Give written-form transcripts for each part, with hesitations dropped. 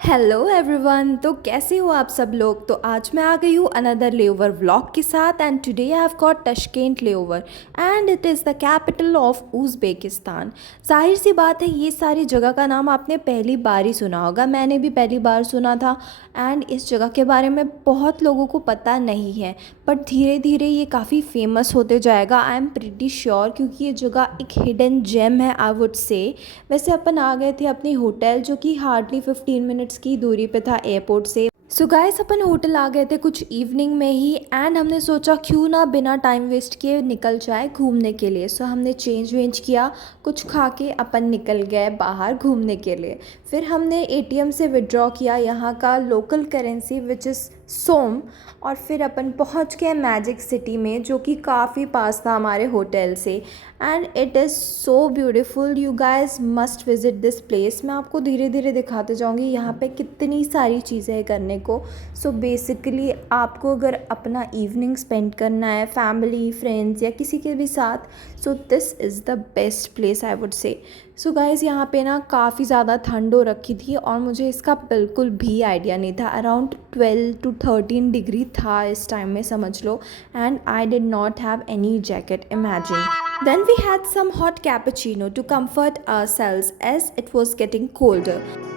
Hello everyone. तो कैसे हो आप सब लोग। तो आज मैं आ गई हूँ अनदर लेओवर व्लॉग के साथ and today I have got Tashkent layover and it is the capital of Uzbekistan. जाहिर सी बात है ये सारी जगह का नाम आपने पहली बार ही सुना होगा, मैंने भी पहली बार सुना था एंड इस जगह के बारे में बहुत लोगों को पता नहीं है, बट धीरे धीरे ये काफ़ी फेमस होते जाएगा। आई एम प्रिटी श्योर, क्योंकि ये जगह एक हिडन जेम है आई वुड से। वैसे अपन आ गए थे अपनी होटल जो कि हार्डली 15 मिनट्स की दूरी पे था एयरपोर्ट से। सो गाइस अपन होटल आ गए थे कुछ इवनिंग में ही एंड हमने सोचा क्यों ना बिना टाइम वेस्ट किए निकल जाए घूमने के लिए। सो हमने चेंज वेंज किया, कुछ खा के अपन निकल गए बाहर घूमने के लिए। फिर हमने एटीएम से विड्रॉ किया यहाँ का लोकल करेंसी विच इज़ सोम, और फिर अपन पहुँच गए मैजिक सिटी में जो कि काफ़ी पास था हमारे होटल से and it is so beautiful. You guys must visit this place. मैं आपको धीरे धीरे दिखाते जाऊँगी यहाँ पे कितनी सारी चीज़ें हैं करने को। सो बेसिकली आपको अगर अपना इवनिंग स्पेंड करना है फैमिली फ्रेंड्स या किसी के भी साथ, सो this is the best place I would से। सो गाइज़ यहाँ पे ना काफ़ी ज़्यादा ठंड हो रखी थी और मुझे इसका बिल्कुल भी आइडिया नहीं था। अराउंड 12 to 13 डिग्री था इस टाइम में समझ लो, and I did not have any jacket, imagine. Then we had some hot cappuccino to comfort ourselves as it was getting colder.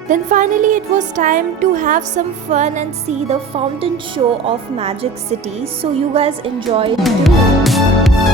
Then finally it was time to have some fun and see the fountain show of Magic City. So you guys enjoy it too.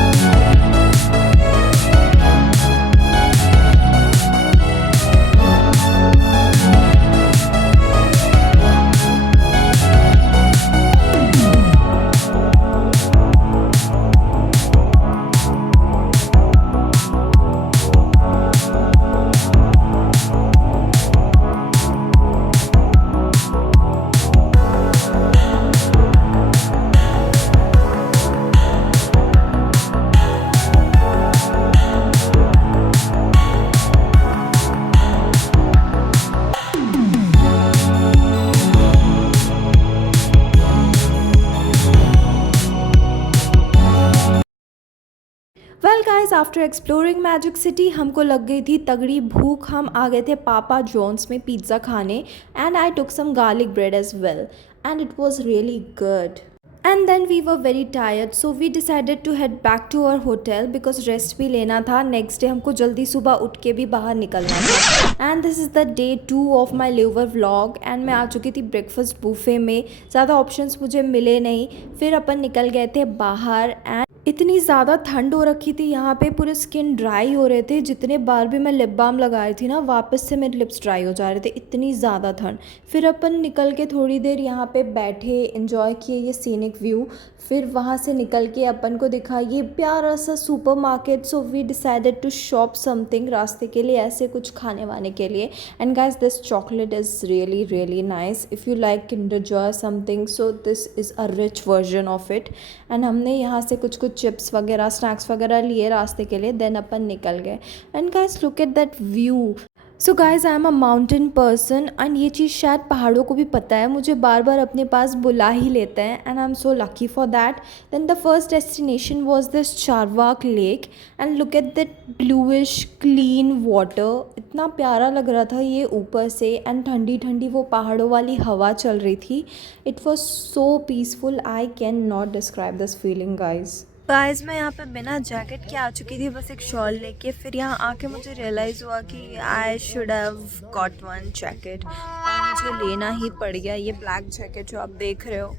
Well guys after exploring magic city हमको लग गई थी तगड़ी भूख। हम आ गए थे Papa John's में पिज़्ज़ा खाने and I took some garlic bread as well and it was really good. And then we were very tired so we decided to head back to our hotel because rest भी लेना था। Next day हमको जल्दी सुबह उठ के भी बाहर निकलना था and this is the day 2 of my layover vlog. And मैं आ चुकी थी ब्रेकफास्ट बूफे में, ज़्यादा ऑप्शंस मुझे मिले नहीं। फिर अपन निकल गए थे बाहर एंड इतनी ज़्यादा ठंड हो रखी थी यहाँ पे, पूरे स्किन ड्राई हो रहे थे। जितने बार भी मैं लिप बाम लगाई थी ना वापस से मेरे लिप्स ड्राई हो जा रहे थे, इतनी ज़्यादा ठंड। फिर अपन निकल के थोड़ी देर यहाँ पे बैठे एंजॉय किए ये सीनिक व्यू। फिर वहाँ से निकल के अपन को दिखा ये प्यारा सा supermarket. So we decided to shop something रास्ते के लिए, ऐसे कुछ खाने वाने के लिए। And guys this chocolate is really really nice. If you like Kinder Joy something so this is a rich version of it. And हमने यहाँ से कुछ कुछ चिप्स वगैरह स्नैक्स वगैरह लिए रास्ते के लिए, देन अपन निकल गए। And guys look at that view. So guys I am a mountain person and ये चीज़ शायद पहाड़ों को भी पता है, मुझे बार बार अपने पास बुला ही लेते हैं and I am so lucky for that. Then the first destination was this Charvak lake and look at that bluish clean water. इतना प्यारा लग रहा था ये ऊपर से एंड ठंडी ठंडी वो पहाड़ों वाली हवा चल रही थी। It was so peaceful, I can not describe this feeling guys. Guys मैं यहाँ पे बिना जैकेट के आ चुकी थी, बस एक शॉल लेके। फिर यहाँ आके मुझे रियलाइज़ हुआ कि I should have got one jacket और मुझे लेना ही पड़ गया ये ब्लैक जैकेट जो आप देख रहे हो।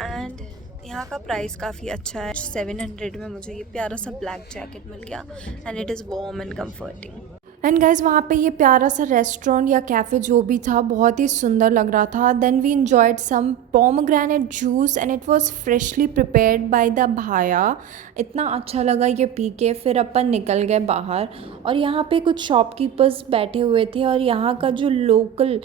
एंड यहाँ का प्राइस काफ़ी अच्छा है, 700 में मुझे ये प्यारा सा ब्लैक जैकेट मिल गया and it is warm and comforting. And guys वहाँ पे ये प्यारा सा रेस्टोरेंट या कैफ़े जो भी था बहुत ही सुंदर लग रहा था। Then we enjoyed some pomegranate juice and it was freshly prepared by the भाया। इतना अच्छा लगा ये पी के। फिर अपन निकल गए बाहर और यहाँ पे कुछ शॉपकीपर्स बैठे हुए थे और यहाँ का जो local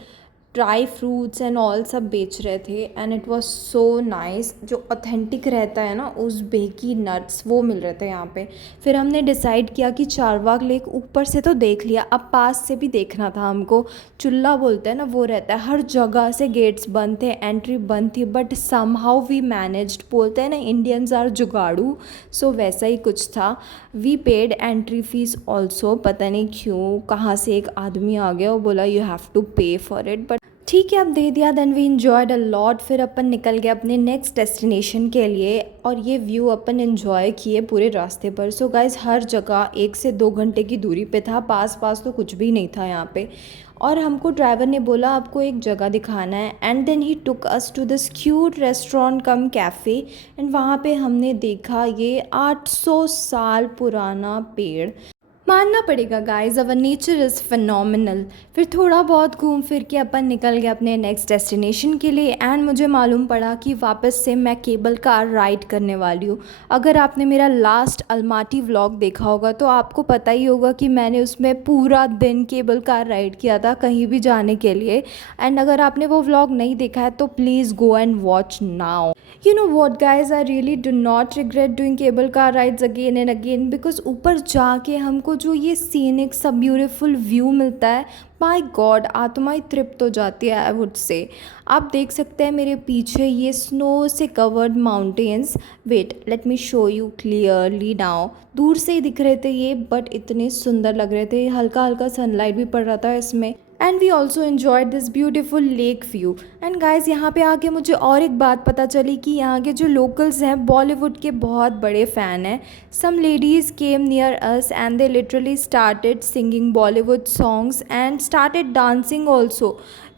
dry fruits and all सब बेच रहे थे and it was so nice. जो ऑथेंटिक रहता है ना उज़्बेकी नट्स वो मिल रहे थे यहाँ पे। फिर हमने डिसाइड किया कि चारबाग लेक ऊपर से तो देख लिया, अब पास से भी देखना था हमको। चुल्ला बोलते हैं ना वो रहता है, हर जगह से गेट्स बंद थे, एंट्री बंद थी, बट समहाउ वी मैनेज्ड। बोलते हैं ना इंडियंस आर जुगाड़ू, सो वैसा ही कुछ था। We paid entry fees also, पता नहीं क्यों कहाँ से एक आदमी आ गया और बोला you have to pay for it, but ठीक है, अब दे दिया। Then we enjoyed a lot. फिर अपन निकल गए अपने नेक्स्ट डेस्टिनेशन के लिए और ये व्यू अपन इन्जॉय किए पूरे रास्ते पर। सो गाइस हर जगह 1 से 2 घंटे की दूरी पे था, पास पास तो कुछ भी नहीं था यहाँ पे। और हमको ड्राइवर ने बोला आपको एक जगह दिखाना है, and then he took us to this cute restaurant cum cafe. And वहाँ पे हमने देखा ये 800 साल पुराना पेड़। मानना पड़ेगा guys, our nature is phenomenal. फिर थोड़ा बहुत घूम फिर के अपन निकल गए अपने नेक्स्ट डेस्टिनेशन के लिए, एंड मुझे मालूम पड़ा कि वापस से मैं केबल कार राइड करने वाली हूँ। अगर आपने मेरा लास्ट अलमाटी व्लॉग देखा होगा तो आपको पता ही होगा कि मैंने उसमें पूरा दिन केबल कार राइड किया था कहीं भी जाने के लिए। एंड अगर आपने वो व्लॉग नहीं देखा है तो please go and watch now. You know what guys, I really do not regret doing cable car rides again and again because ऊपर जाके हमको जो ये सीनिक सा ब्यूटीफुल व्यू मिलता है, माई गॉड आत्मा ही तृप्त हो जाती है आई वुड से। आप देख सकते हैं मेरे पीछे ये स्नो से covered mountains. Wait let me show you clearly now. दूर से ही दिख रहे थे ये, बट इतने सुंदर लग रहे थे, हल्का हल्का सनलाइट भी पड़ रहा था इसमें। And we also enjoyed this beautiful lake view. And guys यहाँ पे आके मुझे और एक बात पता चली कि यहाँ के जो लोकल्स हैं बॉलीवुड के बहुत बड़े फ़ैन हैं। Some ladies came near us and they literally started singing Bollywood songs and started dancing also.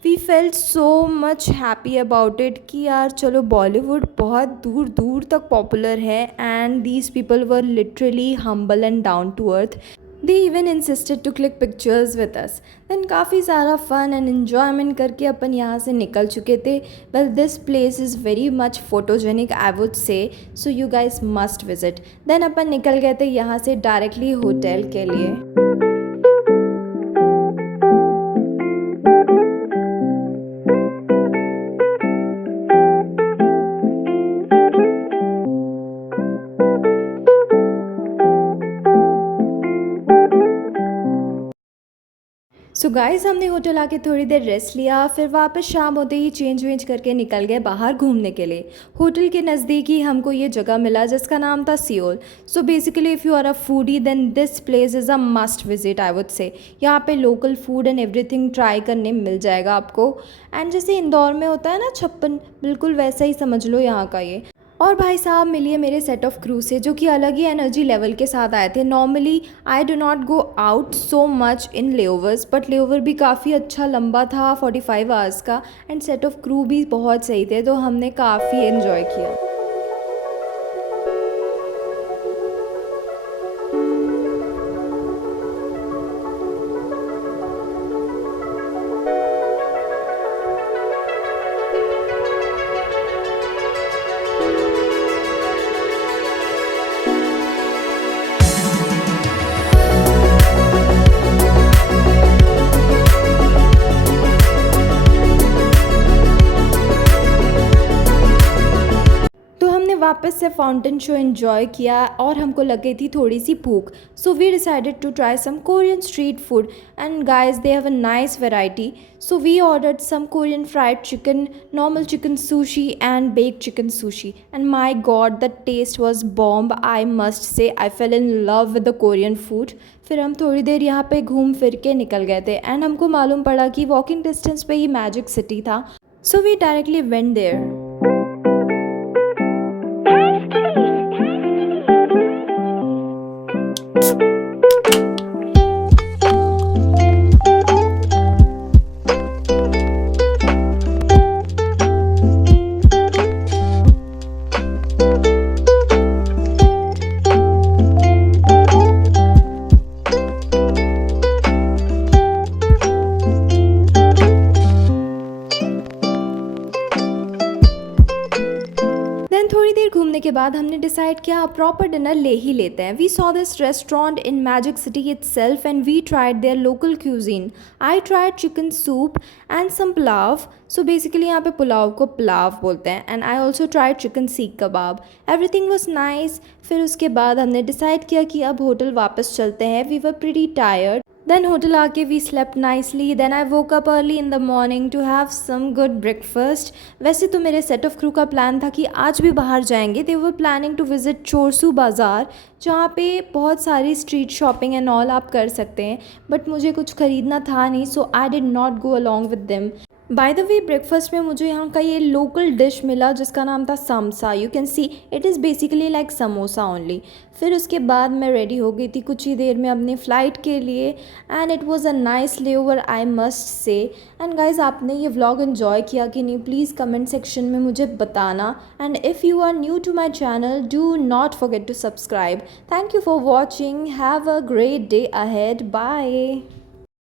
We felt so much happy about it कि यार चलो बॉलीवुड बहुत दूर दूर तक पॉपुलर है, and these people were literally humble and down to earth. They even insisted to click pictures with us. Then काफ़ी सारा fun and enjoyment करके अपन यहाँ से निकल चुके थे। Well, this place is very much photogenic I would say, so you guys must visit. Then अपन निकल गए थे यहाँ से directly होटल के लिए। सो गाइस हमने होटल आके थोड़ी देर रेस्ट लिया, फिर वापस शाम होते ही चेंज वेंज करके निकल गए बाहर घूमने के लिए। होटल के नज़दीक ही हमको ये जगह मिला जिसका नाम था Seoul. So basically if you are a foodie then this place is a must visit I would say. यहाँ पे local food and everything try करने मिल जाएगा आपको। एंड जैसे इंदौर में होता है ना छप्पन, बिल्कुल वैसा ही समझ लो यहाँ का ये। और भाई साहब मिलिए मेरे सेट ऑफ क्रू से जो कि अलग ही एनर्जी लेवल के साथ आए थे। Normally I do not go out so much in layovers, but layover भी काफ़ी अच्छा लंबा था 45 आवर्स का, एंड सेट ऑफ क्रू भी बहुत सही थे, तो हमने काफ़ी इन्जॉय किया। तो हमने वापस से फाउंटेन शो एंजॉय किया और हमको लग गई थी थोड़ी सी भूख। So we decided to try some Korean street food, and guys they have a nice variety. So we ordered some Korean fried chicken, normal chicken sushi and baked chicken sushi, and my god the taste was bomb I must say. I fell in love with the Korean food. फिर हम थोड़ी देर यहाँ पे घूम फिर के निकल गए थे, एंड हमको मालूम पड़ा कि वॉकिंग डिस्टेंस पे ही मैजिक सिटी था। So we directly went there. Then थोड़ी देर घूमने के बाद हमने डिसाइड किया प्रॉपर डिनर ले ही लेते हैं। We saw this restaurant in Magic City itself and we tried their local cuisine. I tried chicken soup and some pulao. So basically यहाँ पे पुलाव को पुलाव बोलते हैं, and I also tried chicken seekh kebab. Everything was nice. फिर उसके बाद हमने decide किया कि अब होटल वापस चलते हैं। We were pretty tired. Then hotel आके we slept nicely. Then I woke up early in the morning to have some good breakfast. वैसे तो मेरे सेट ऑफ क्रू का प्लान था कि आज भी बाहर जाएंगे। They were planning to visit चोरसू बाज़ार, जहाँ पे बहुत सारी स्ट्रीट शॉपिंग एंड ऑल आप कर सकते हैं, बट मुझे कुछ ख़रीदना था नहीं, so I did not go along with them. By the way breakfast में मुझे यहाँ का ये लोकल डिश मिला जिसका नाम था samosa. You can see it is basically like samosa only. फिर उसके बाद मैं रेडी हो गई थी कुछ ही देर में अपनी फ़्लाइट के लिए, and it was a nice layover I must से। एंड गाइज, आपने ये व्लॉग इन्जॉय किया कि नहीं, प्लीज़ कमेंट सेक्शन में मुझे बताना। And if you are new to my channel, do not forget to subscribe. Thank you for watching, have a great day ahead, bye.